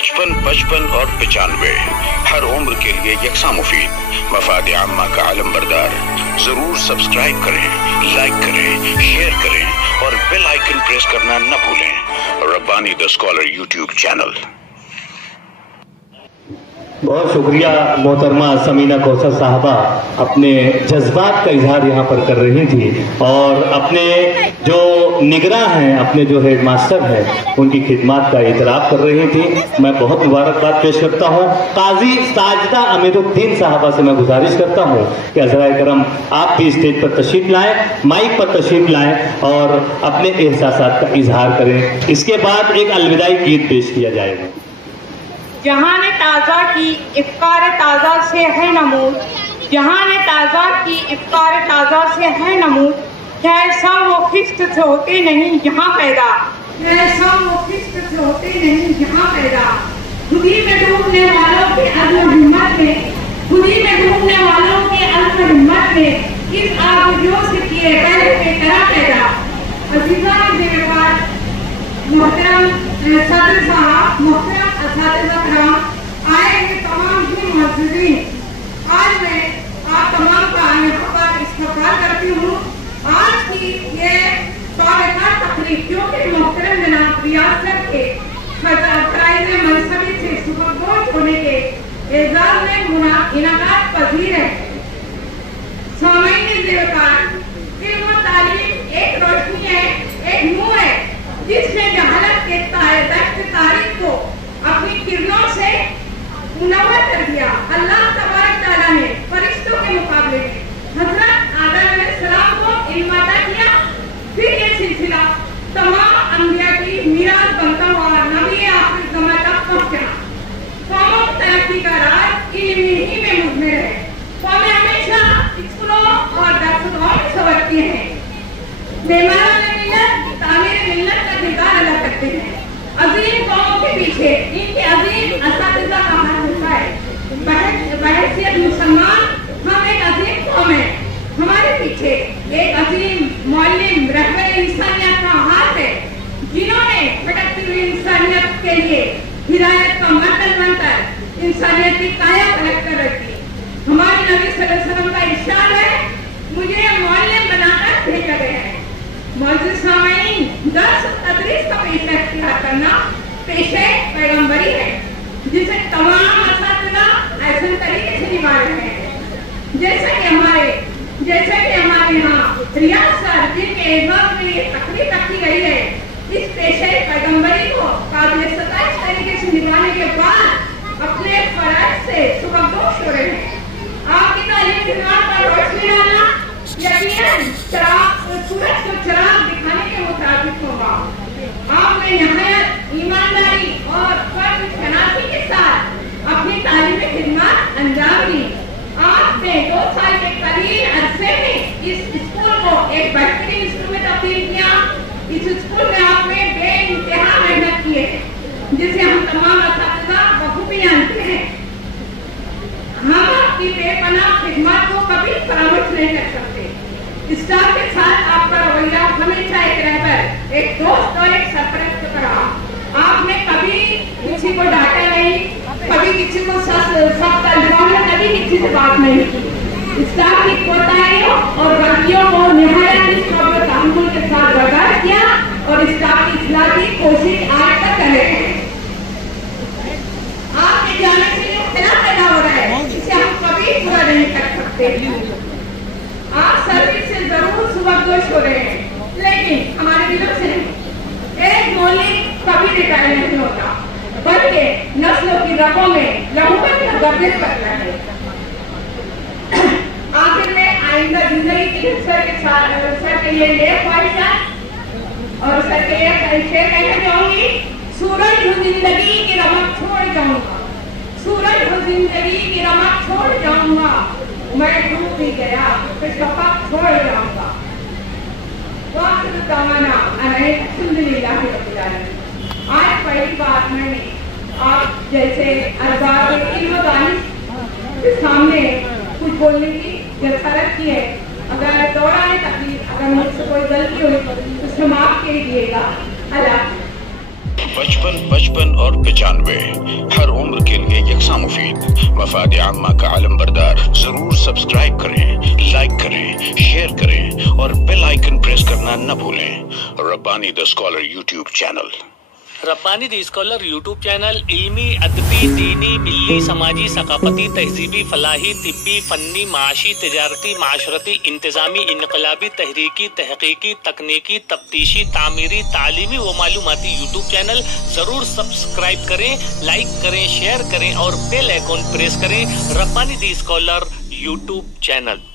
55 55 और 95 हर उम्र के लिए यकसा मुफीद, मफाद आम्मा का आलम बरदार। जरूर सब्सक्राइब करें, लाइक करें, शेयर करें और बेल आइकन प्रेस करना न भूलें। Rabbani the scholar YouTube channel. बहुत शुक्रिया मोहतरमा समीना कौसर साहबा, अपने जज्बात का इजहार यहाँ पर कर रही थी और अपने जो निगरां हैं, अपने जो हेड मास्टर हैं, उनकी खिदमत का इतराफ़ कर रही थी। मैं बहुत मुबारकबाद पेश करता हूँ। काजी साजिदा अमीरुद्दीन साहबा से मैं गुजारिश करता हूँ कि हज़राए करम आप भी स्टेज पर तशरीफ लाएं, माइक पर तशरीफ लाएं और अपने एहसासात का इजहार करें। इसके बाद एक अलविदाई गीत पेश किया जाएगा। जहान ताज़ा की इफ्तार ताज़ा से है नमूद, जहान ताज़ा की इफ्तार ताज़ा से है नमूद, कैसा वो किस्त से होते नहीं यहाँ पैदा, कैसा वो किस्त से होते नहीं यहाँ पैदा। खुदी में डूबने वालों के अज़्म हिम्मत में, खुदी में डूबने वालों के अज़्म हिम्मत में इस आरज़ू से किए गए बेकरार पैदा। अज़ीज़ान ज़ेबार मोहतरम सदर साहब, मोहतरम असातिज़ा किराम, आए हुए तमाम ही मौजूदीन, आज मैं आप तमाम का यहाँ पर इस्तक़बाल करती हूँ। आज की ये बावकार तकरीब क्योंकि मोहतरम जनाब रियासत के फ़राइज़ मनसबी से सुपरदोश होने के एजाज़ में इनाक़ात पज़ीर है। सामईन ज़ेबार, इल्म व तालीम एक रोशनी है, एक नूर है जिसने जहालत के दश्त तारीख को अपनी किरणों से मुनव्वर कर दिया। अल्लाह तबारक तआला ने फरिश्तों के मुकाबले में हज़रत आदम अलैहिस्सलाम को इल्म अता किया। फिर ये सिलसिला तमाम अंबिया की मीरास बनता हुआ नबी आखिर ज़मां तक पहुंचा। कौमों की तरक्की का राज इल्म ही में मुज़म्मिर है। कौमें हमेशा स्कूलों और दरसगाहों में संवरती हैं। मेहमानान मिल्लत तामीर मिल्लत का किरदार अदा करते हैं। अजीम कौमों के पीछे इनके अजीम असातिज़ा का हाथ होता है। बहैसियत मुसलमान हम एक अजीम कौम है। हमारे पीछे एक अजीम मौलिम रहबरे इंसानियत का हाथ है, जिन्होंने भटकती हुई इंसानियत के लिए हिदायत का मरकज़ बनकर इंसानियत की काया पलट कर रखी। हमारे नबी सल्लल्लाहु अलैहि वसल्लम का इरशाद है, मुझे मौलिम बनाकर भेजा गया है। मौजूद सामईन, दर्स तदरीस का पेशा इख्तियार करना पेशे पैगंबरी है, जिसे तमाम असातिज़ा ऐसे तरीके से निभा रहे हैं। जैसे कि हमारे यहाँ रियासत जिनके एजाज़ में ये तकरीर रखी गई है, इस पेशे पैगंबरी को काबिल सताइश तरीके से निभाने के बाद अपने फराइज़ से सुबहदोश हो रहे हैं। आपकी तालीम खिदमत पर रोशनी डालना यकीनन सूरज को चिराग दिखाने के मुताबिक होगा। आपने नहायत ईमानदारी और फर्ज शनासी के साथ अपनी तालीमी खिदमत अंजाम दी। आपने 2 साल के करीब अरसे में इस स्कूल को एक बेहतरीन स्कूल में तब्दील किया। इस स्कूल में आपने बेइंतहा मेहनत की है, जिसे हम तमाम असातिज़ा बखूबी जानते हैं। हम आपकी बेपनाह खिदमत को कभी फरामोश नहीं कर सकते। स्टाफ के साथ आपका रवैया हमेशा एक रहबर, एक दोस्त और एक सरपरस्त का रहा। आपने कभी किसी को डांटा नहीं, कभी किसी को सख्त अल्फाज में कभी किसी से बात नहीं की। स्टाफ की कोताहियों और गलतियों को निहायत सब्र तहम्मुल के साथ बर्दाश्त किया और स्टाफ की इस्लाह की कोशिश आज तक कर रहे हैं। आपके जाने से जो खिलाफ पैदा हो रहा है, इसे हम कभी पूरा नहीं कर सकते। आप सर्विस से जरूर सुबहदोश हो रहे हैं, लेकिन हमारे दिलों से नहीं। एक मौलिक कभी रिटायर नहीं होता, बल्कि नस्लों की रगों में लहूकत का गर्दिश करता है। आखिर में आइंदा जिंदगी की सर के लिए ख्वाहिशात और सर के लिए ख्वाहिशें कहने जाऊंगी। सूरज हूँ जिंदगी की रमक छोड़ जाऊंगा, सूरज हूँ जिंदगी की रमक छोड़ जाऊंगा, मैं डूब भी गया तो शफक छोड़ जाऊंगा। आज पहली बार मैंने आप जैसे अरबाब इल्म दानिश के सामने कुछ बोलने की जसारत की है। अगर दौरान तकलीफ अगर मुझसे कोई गलती हुई तो उसे माफ कीजिएगा। अल्लाह 55 55 और 95 हर उम्र के लिए यकसा मुफीद मफाद आम्मा का आलम बरदार। जरूर सब्सक्राइब करें, लाइक करें, शेयर करें और बेल आइकन प्रेस करना न भूलें। Rabbani the scholar YouTube channel. Rabbani the scholar YouTube channel इल्मी, अदबी, दीनी, मिल्ली, समाजी, सकाफती, तहजीबी, फलाही, तिब्बी, फन्नी, माशी, तिजारती, माशरती, इंतजामी, इनकलाबी, तहरीकी, तहकीकी, तकनीकी, तफ्तीशी, तामीरी, तालीमी व मालूमाती यूट्यूब चैनल। ज़रूर सब्सक्राइब करें, लाइक करें, शेयर करें और बेल आइकन प्रेस करें। Rabbani the scholar YouTube channel.